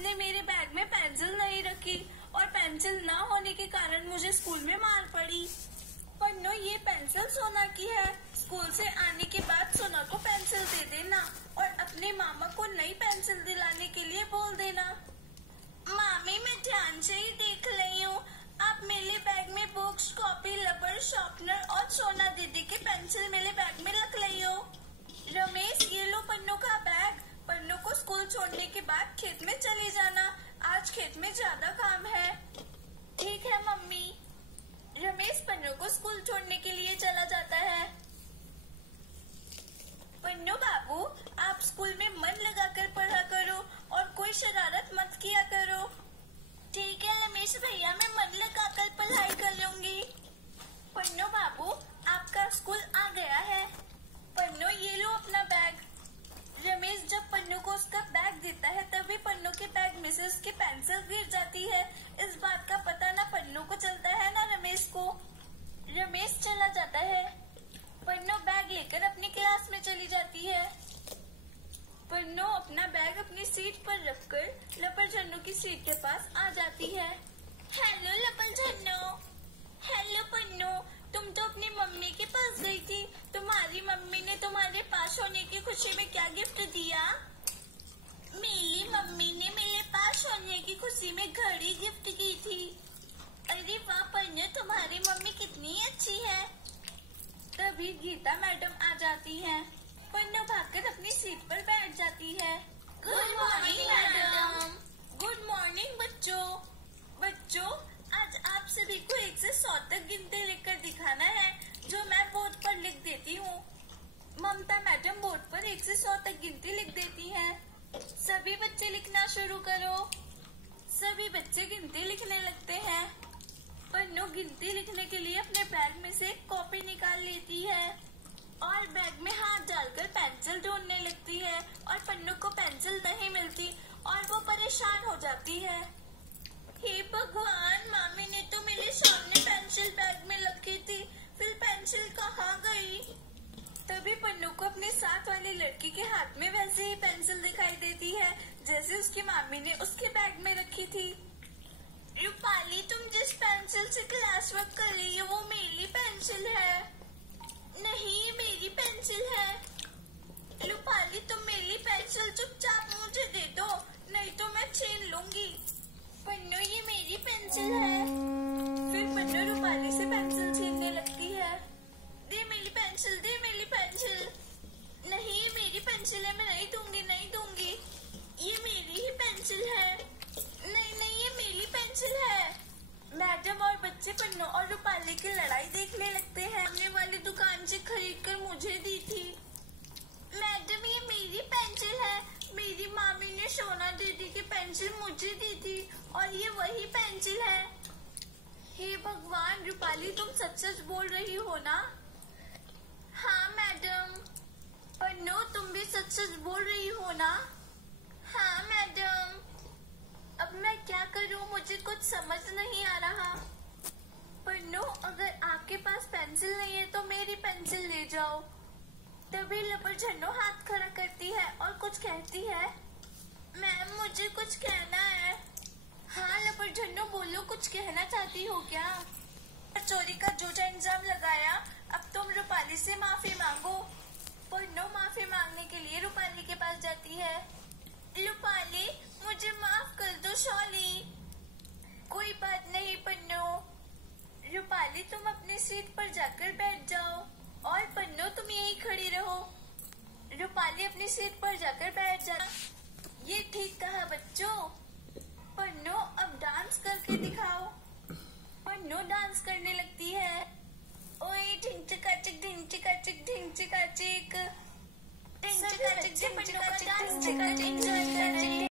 आपने मेरे बैग में पेंसिल नहीं रखी और पेंसिल ना होने के कारण मुझे स्कूल में मार पड़ी। पन्नू, ये पेंसिल सोना की है। स्कूल से आने के बाद सोना को पेंसिल दे देना और अपने मामा को नई पेंसिल दिलाने के लिए बोल देना। मामी, मैं ध्यान से ही देख रही हूँ। आप मेरे बैग में बुक्स, कॉपी, रबर, शार्पनर और सोना दीदी की पेंसिल मेरे बैग में रख रही हो। रमेश, ये लो पन्नू का बैग। पन्नू को स्कूल छोड़ने के बाद खेत में चले जाना। आज खेत में ज्यादा काम है। ठीक है मम्मी। रमेश पन्नू को स्कूल छोड़ने के लिए चला जाता है। पन्नू बाबू, आप स्कूल में मन लगाकर पढ़ा करो और कोई शरारत मत किया करो। ठीक है रमेश भैया, मैं मन लगाकर पढ़ाई कर लूंगी। पन्नू बाबू, आपका स्कूल आ गया है। पन्नू, ये लो अपना बैग। रमेश जब पन्नू को उसका बैग देता है तभी पन्नू के बैग में से उसकी पेंसिल गिर जाती है। इस बात का पता ना पन्नू को चलता है ना रमेश को। रमेश चला जाता है। पन्नू बैग लेकर अपनी क्लास में चली जाती है। पन्नू अपना बैग अपनी सीट पर रखकर लपर झन्नू की सीट के पास आ जाती है। हेलो लपर झन्नू। हेलो पन्नू, तुम तो अपनी मम्मी के पास गई थी। तुम्हारी मम्मी ने तुम्हारे पास होने की खुशी में क्या गिफ्ट दिया? मेरी मम्मी ने मेरे पास होने की खुशी में घड़ी गिफ्ट की थी। अरे वाह पन्नू, तुम्हारी मम्मी कितनी अच्छी है। तभी गीता मैडम आ जाती हैं। पन्नू भागकर अपनी सीट पर बैठ जाती है। Good morning madam. Good morning बच्चों। बच्चों, आज आप सभी को 1 से 100 तक गिनते लिखकर दिखाना है, जो मैं बोर्ड पर लिख देती हूँ। ममता मैडम बोर्ड पर 1 से 100 तक गिनती लिख देती हैं। सभी बच्चे लिखना शुरू करो। सभी बच्चे गिनती लिखने लगते हैं। पन्नू गिनती लिखने के लिए अपने बैग में से एक कॉपी निकाल लेती है और बैग में हाथ डालकर पेंसिल ढूंढने लगती है और पन्नू को पेंसिल नहीं मिलती और वो परेशान हो जाती है। हे भगवान, मामी ने तो मेरे सामने पेंसिल बैग में रखी थी, फिर पेंसिल कहाँ गई? तभी पन्नू को अपने साथ वाली लड़की के हाथ में वैसे ही पेंसिल दिखाई देती है जैसे उसकी मामी ने उसके बैग में रखी थी। रूपाली, तुम जिस पेंसिल से क्लास वर्क कर रही हो वो मेरी पेंसिल है। नहीं, मेरी पेंसिल है। रूपाली, तुम मेरी पेंसिल चुपचाप मुझे दे दो, नहीं तो मैं छीन लूंगी। पन्नू, ये मेरी पेंसिल है। फिर पन्नू रूपाली से पेंसिल छीनने लगती है। दे मेरी पेंसिल, दे मेरी पेंसिल। नहीं, मेरी पेंसिल है, मैं नहीं दूंगी, नहीं दूंगी। ये मेरी ही पेंसिल है। नहीं नहीं, ये मेरी पेंसिल है। मैडम और बच्चे पन्नू और रूपाली की लड़ाई देखने लगते हैं। सामने वाली दुकान से खरीद कर मुझे दी थी। मैडम, ये मेरी पेंसिल है। मेरी मामी ने सोना दीदी की पेंसिल मुझे दी थी और ये वही पेंसिल है। हे भगवान, रूपाली तुम सच सच बोल रही हो ना? हाँ मैडम। पन्नू, तुम भी सच सच बोल रही हो ना? हाँ मैडम। अब मैं क्या करूँ, मुझे कुछ समझ नहीं आ रहा। पन्नू, अगर आपके पास पेंसिल नहीं है तो मेरी पेंसिल ले जाओ। तभी लपर झन्नू हाथ खड़ा करती है और कुछ कहती है। मैम, मुझे कुछ कहना है। हाँ लपर झन्नू, बोलो, कुछ कहना चाहती हो क्या? चोरी का झूठा इल्जाम लगाया, अब तुम रूपाली से माफी मांगो। पन्नू माफी मांगने के लिए रूपाली के पास जाती है। रूपाली, मुझे माफ कर दो। सॉरी। कोई बात नहीं पन्नू। रूपाली, तुम अपनी सीट पर जाकर बैठ जाओ और पन्नू तुम यहीं खड़ी रहो। रूपाली अपनी सीट पर जाकर बैठ जा। ये ठीक कहा बच्चों। पन्नू, अब डांस करके दिखाओ। पन्नू डांस करने लगती है। ओए ढिंग चिका चिक, ढिंग चिका चिक, ढिंग चिका चिक। ढिंग चिका चिक, पन्नू का डांस एंजॉय कर रहे हैं।